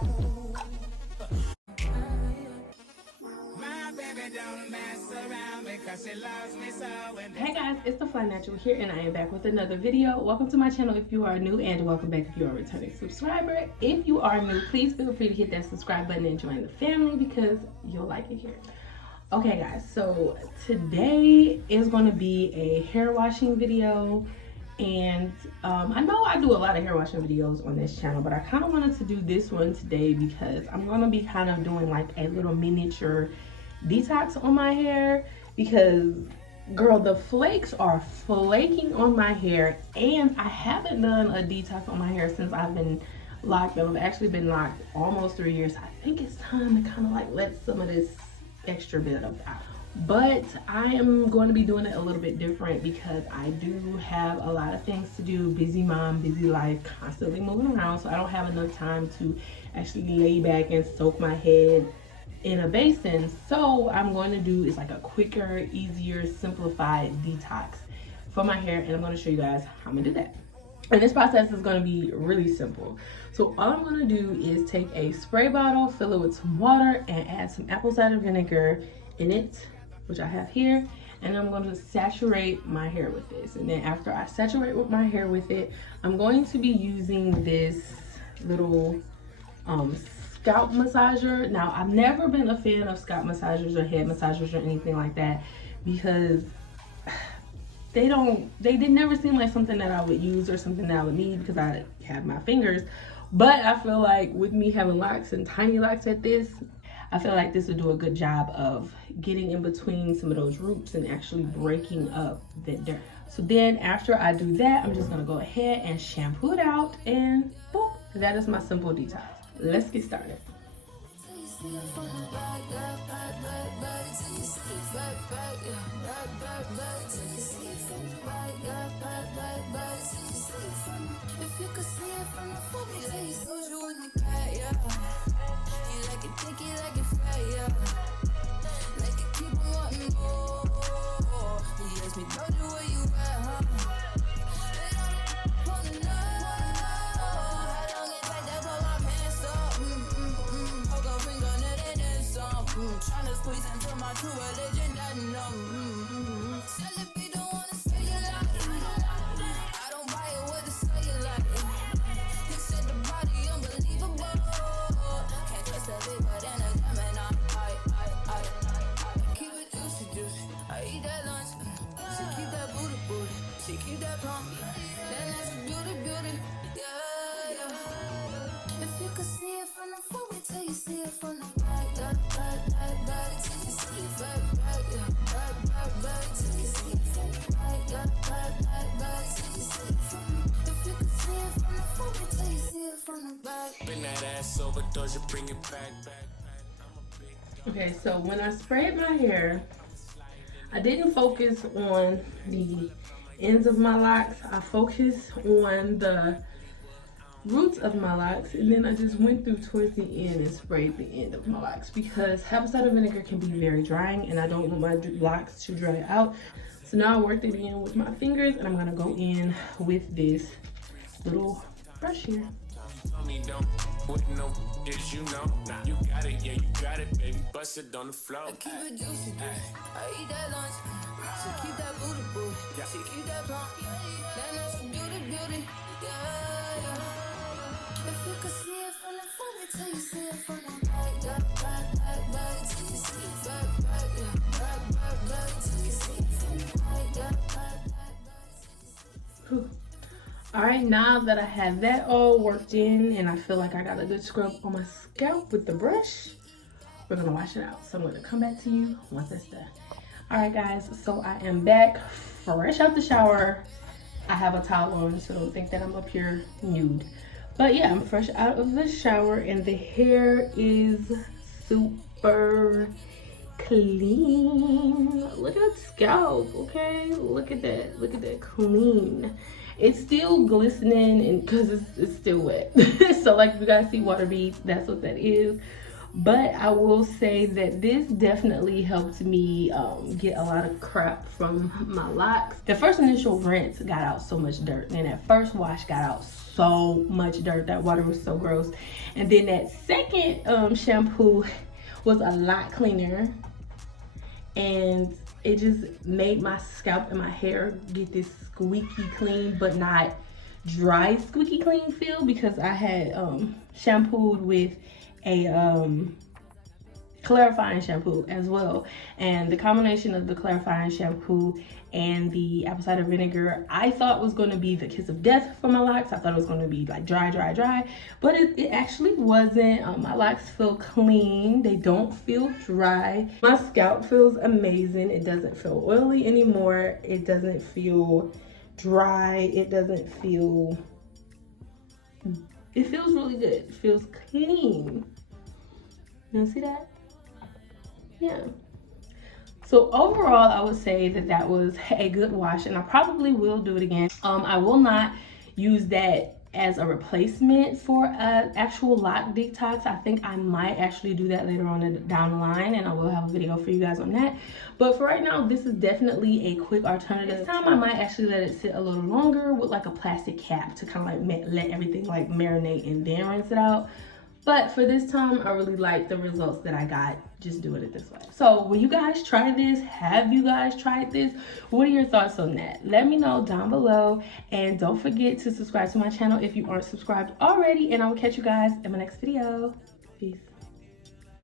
Hey guys, it's the Fly Natural here, and I am back with another video. Welcome to my channel if you are new, and welcome back if you are a returning subscriber. If you are new, please feel free to hit that subscribe button and join the family because you'll like it here. Okay guys, so today is going to be a hair washing video, and I know I do a lot of hair washing videos on this channel, but I kind of wanted to do this one today because I'm going to be kind of doing like a little miniature detox on my hair, because girl, the flakes are flaking on my hair, and I haven't done a detox on my hair since I've been locked up. I've actually been locked almost 3 years. I think it's time to kind of like let some of this extra bit of out. But I am going to be doing it a little bit different because I do have a lot of things to do. Busy mom, busy life, constantly moving around, so I don't have enough time to actually lay back and soak my head in a basin. So I'm going to do is like a quicker, easier, simplified detox for my hair, and I'm going to show you guys how I'm gonna do that. And this process is going to be really simple. So all I'm going to do is take a spray bottle, fill it with some water, and add some apple cider vinegar in it, which I have here, and I'm going to saturate my hair with this. And then after I saturate with my hair with it, I'm going to be using this little scalp massager. Now, I've never been a fan of scalp massagers or head massagers or anything like that because they did never seem like something that I would use or something that I would need because I have my fingers. But I feel like with me having locks and tiny locks at this, I feel like this would do a good job of getting in between some of those roots and actually breaking up the dirt. So then after I do that, I'm just gonna go ahead and shampoo it out, and boop, that is my simple detox. Let's get started. If you could see it from the front, you told you in the back, yeah. You like it thick, you like it fat, yeah. Like it keep on wanting more. You ask me, told you where you at, huh? Wanna know how long it take to pull my pants up? Poke a finger, nut and some. Tryna squeeze into my true religion, that numb. Celebrate, don't wanna say you like it. I don't buy it with the say you like it. You said the body unbelievable. Can't trust a big but then a diamond. I keep it juicy, juicy. I eat that lunch. She keep that booty, booty. She keep that plump. Then that's a beauty, beauty. Yeah, yeah. If you could see it from the front, wait till you see it from the back. Back, till you see it back, yeah. Back, till you see it from the back. Back, till you see it from the. If you could see it from the front, wait till you see it from the back. Bring that ass over, does you bring it back. Okay, so when I sprayed my hair, I didn't focus on the ends of my locks. I focused on the roots of my locks, and then I just went through towards the end and sprayed the end of my locks because apple cider vinegar can be very drying, and I don't want my locks to dry out. So now I worked it in with my fingers, and I'm gonna go in with this little brush here. Tell me don't with no is you know. You got it, yeah, you got it, baby. Bust it on the floor. I keep it juicy, juicy. I eat that lunch. She keep that booty, booty. She keep that plump. Then that's a beauty, beauty. Yeah, yeah. If you could see it from the front, wait till you see it from the back. Back, till you see it back, yeah. Back, till you see it from the back, yeah. Whew. All right, now that I have that all worked in and I feel like I got a good scrub on my scalp with the brush, we're gonna wash it out. So I'm gonna come back to you once that's done. All right guys, so I am back fresh out the shower. I have a towel on, so don't think that I'm up here nude. But yeah, I'm fresh out of the shower and the hair is super clean. Look at that scalp, okay? Look at that clean. It's still glistening and because it's still wet. So like if you guys see water beads, that's what that is. But I will say that this definitely helped me get a lot of crap from my locks. The first initial rinse got out so much dirt, and that first wash got out so much dirt. That water was so gross. And then that second shampoo was a lot cleaner, and it just made my scalp and my hair get this squeaky clean but not dry squeaky clean feel, because I had shampooed with a clarifying shampoo as well, and the combination of the clarifying shampoo and the apple cider vinegar I thought was going to be the kiss of death for my locks. I thought it was going to be like dry, but it actually wasn't. My locks feel clean, they don't feel dry. My scalp feels amazing. It doesn't feel oily anymore, it doesn't feel dry, it feels really good. It feels clean. You see that? Yeah. So overall, I would say that that was a good wash, and I probably will do it again. I will not use that as a replacement for an actual lock detox. I think I might actually do that later on down the line, and I will have a video for you guys on that. But for right now, this is definitely a quick alternative. This time I might actually let it sit a little longer with like a plastic cap to kind of like let everything like marinate and then rinse it out. But for this time, I really like the results that I got just doing it this way. So will you guys try this? Have you guys tried this? What are your thoughts on that? Let me know down below, and don't forget to subscribe to my channel if you aren't subscribed already, and I will catch you guys in my next video. Peace.